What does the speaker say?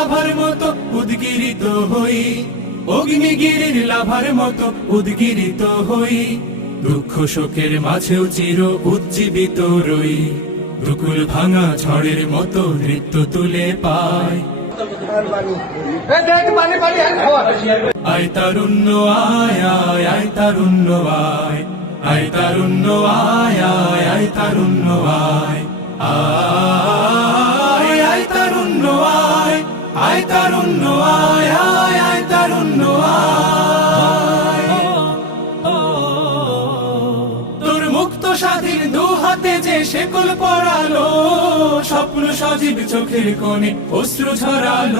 লাভার মতো উদ্গিরিত হই, অগ্নিগিরির লাভার মতো উদ্গিরিত হই, দুঃখ শোকের মাঝেও চির উজ্জীবিত রই, দুকুল ভাঙা ঝড়ের মতো নৃত্য তুলে পায়। আয় তারুণ্য আয় আয় আয় তারুণ্য আয়, আয় তারুণ্য আয় আয় আয় তারুণ্য আয়, আয় আয় তারুণ্য আয়, আয় তারুণ্য আয় আয় আয় তারুণ্য আয়। তোর মুক্ত স্বাধীন দু হাতে যে শেকল পরালো, স্বপ্ন সজীব চোখের কোণে অশ্রু ঝরালো।